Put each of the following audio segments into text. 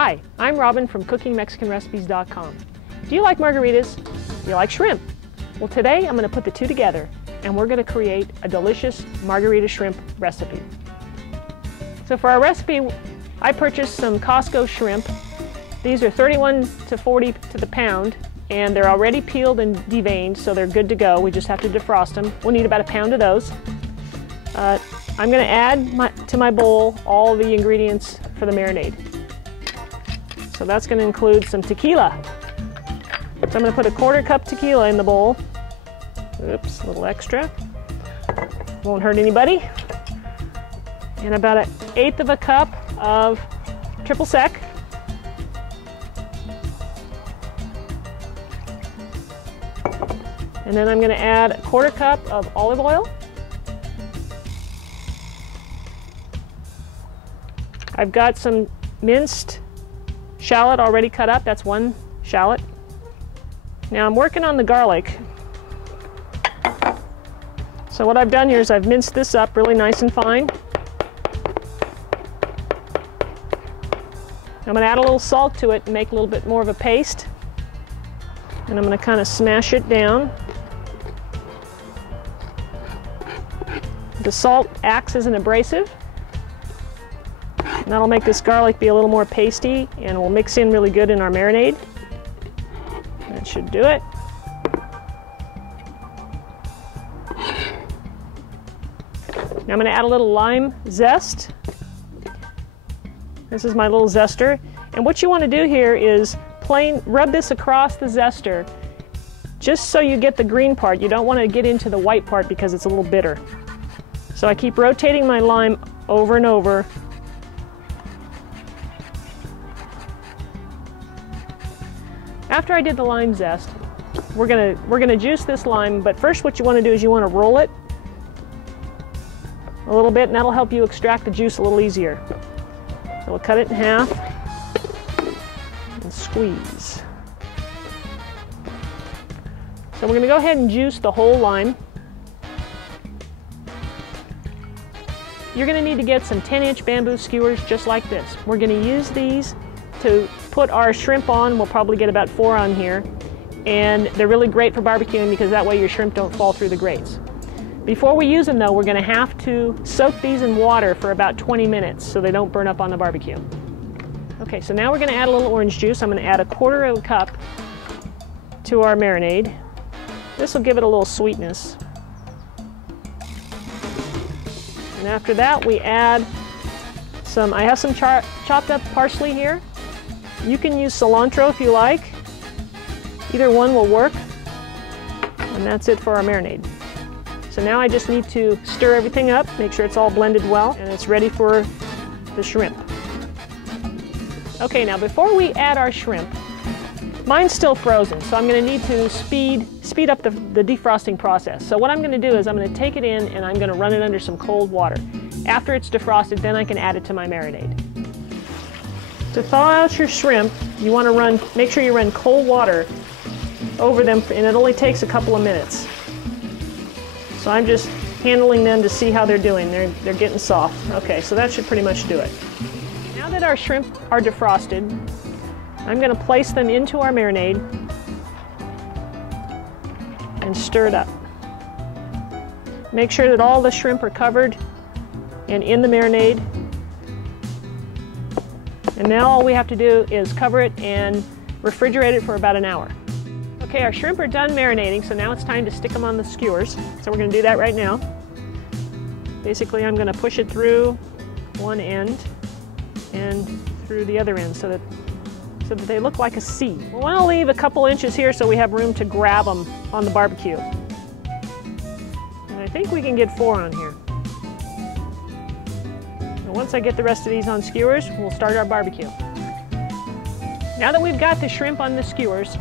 Hi, I'm Robin from CookingMexicanRecipes.com. Do you like margaritas? Do you like shrimp? Well, today I'm going to put the two together and we're going to create a delicious margarita shrimp recipe. So for our recipe, I purchased some Costco shrimp. These are 31 to 40 to the pound and they're already peeled and deveined, so they're good to go. We just have to defrost them. We'll need about a pound of those. I'm going to add to my bowl all the ingredients for the marinade. So that's going to include some tequila. So I'm going to put a 1/4 cup tequila in the bowl. Oops, a little extra. Won't hurt anybody. And about 1/8 of a cup of triple sec. And then I'm going to add a 1/4 cup of olive oil. I've got some minced shallot already cut up. That's 1 shallot. Now I'm working on the garlic. So what I've done here is I've minced this up really nice and fine. I'm going to add a little salt to it and make a little bit more of a paste. And I'm going to kind of smash it down. The salt acts as an abrasive. And that'll make this garlic be a little more pasty and will mix in really good in our marinade. That should do it. Now I'm going to add a little lime zest. This is my little zester. And what you want to do here is rub this across the zester just so you get the green part. You don't want to get into the white part because it's a little bitter. So I keep rotating my lime over and over. After I did the lime zest, we're gonna juice this lime, but first what you want to do is you want to roll it a little bit, and that'll help you extract the juice a little easier. So we'll cut it in half and squeeze. So we're going to go ahead and juice the whole lime. You're going to need to get some 10-inch bamboo skewers just like this. We're going to use these to put our shrimp on. We'll probably get about 4 on here. And they're really great for barbecuing because that way your shrimp don't fall through the grates. Before we use them though, we're going to have to soak these in water for about 20 minutes so they don't burn up on the barbecue. Okay, so now we're going to add a little orange juice. I'm going to add a 1/4 of a cup to our marinade. This will give it a little sweetness. And after that we add I have some chopped up parsley here. You can use cilantro if you like. Either one will work. And that's it for our marinade. So now I just need to stir everything up, make sure it's all blended well, and it's ready for the shrimp. Okay, now before we add our shrimp, mine's still frozen, so I'm going to need to speed up the defrosting process. So what I'm going to do is I'm going to take it in and I'm going to run it under some cold water. After it's defrosted, then I can add it to my marinade. To thaw out your shrimp, you want to make sure you run cold water over them, and it only takes a couple of minutes. So I'm just handling them to see how they're doing. They're getting soft. Okay, so that should pretty much do it. Now that our shrimp are defrosted, I'm going to place them into our marinade and stir it up. Make sure that all the shrimp are covered and in the marinade. And now all we have to do is cover it and refrigerate it for about an hour. Okay, our shrimp are done marinating, so now it's time to stick them on the skewers. So we're going to do that right now. Basically, I'm going to push it through one end and through the other end so that they look like a C. We want to leave a couple inches here so we have room to grab them on the barbecue. And I think we can get 4 on here. And once I get the rest of these on skewers, we'll start our barbecue. Now that we've got the shrimp on the skewers,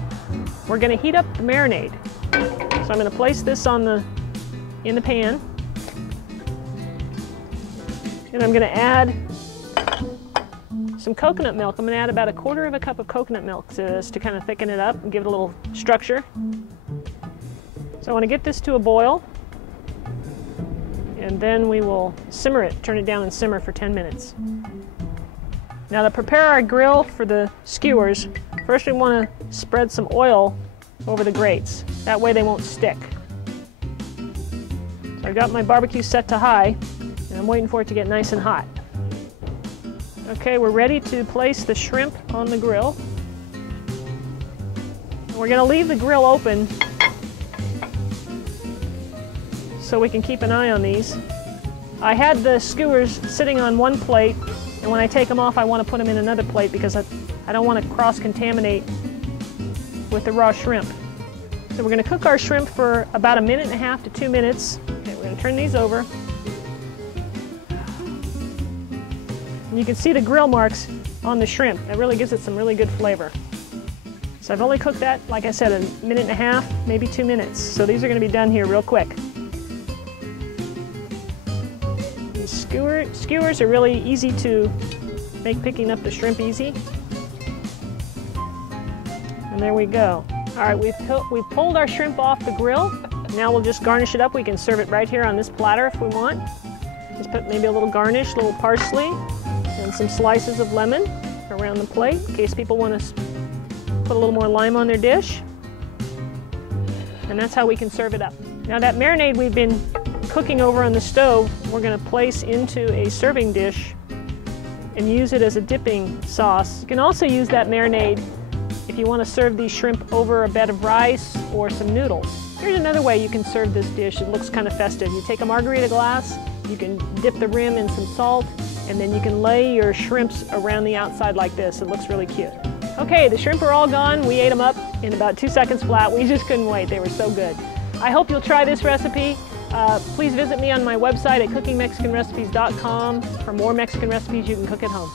we're going to heat up the marinade. So I'm going to place this in the pan. And I'm going to add some coconut milk. I'm going to add about a 1/4 of a cup of coconut milk to this to kind of thicken it up and give it a little structure. So I want to get this to a boil. And then we will simmer it, turn it down and simmer for 10 minutes. Now to prepare our grill for the skewers, first we want to spread some oil over the grates. That way they won't stick. So I've got my barbecue set to high, and I'm waiting for it to get nice and hot. Okay, we're ready to place the shrimp on the grill. We're going to leave the grill open so we can keep an eye on these. I had the skewers sitting on one plate, and when I take them off I want to put them in another plate because I don't want to cross-contaminate with the raw shrimp. So we're going to cook our shrimp for about 1.5 to 2 minutes. Okay, we're going to turn these over. And you can see the grill marks on the shrimp. That really gives it some really good flavor. So I've only cooked that, like I said, 1.5 minutes, maybe 2 minutes. So these are going to be done here real quick. These skewers are really easy to make, picking up the shrimp easy. And there we go. All right, we've pulled our shrimp off the grill. Now we'll just garnish it up. We can serve it right here on this platter if we want. Just put maybe a little garnish, a little parsley, and some slices of lemon around the plate in case people want to put a little more lime on their dish. And that's how we can serve it up. Now that marinade we've been cooking over on the stove, we're going to place into a serving dish and use it as a dipping sauce. You can also use that marinade if you want to serve these shrimp over a bed of rice or some noodles. Here's another way you can serve this dish. It looks kind of festive. You take a margarita glass, you can dip the rim in some salt, and then you can lay your shrimps around the outside like this. It looks really cute. Okay, the shrimp are all gone. We ate them up in about 2 seconds flat. We just couldn't wait. They were so good. I hope you'll try this recipe. Please visit me on my website at cookingmexicanrecipes.com for more Mexican recipes you can cook at home.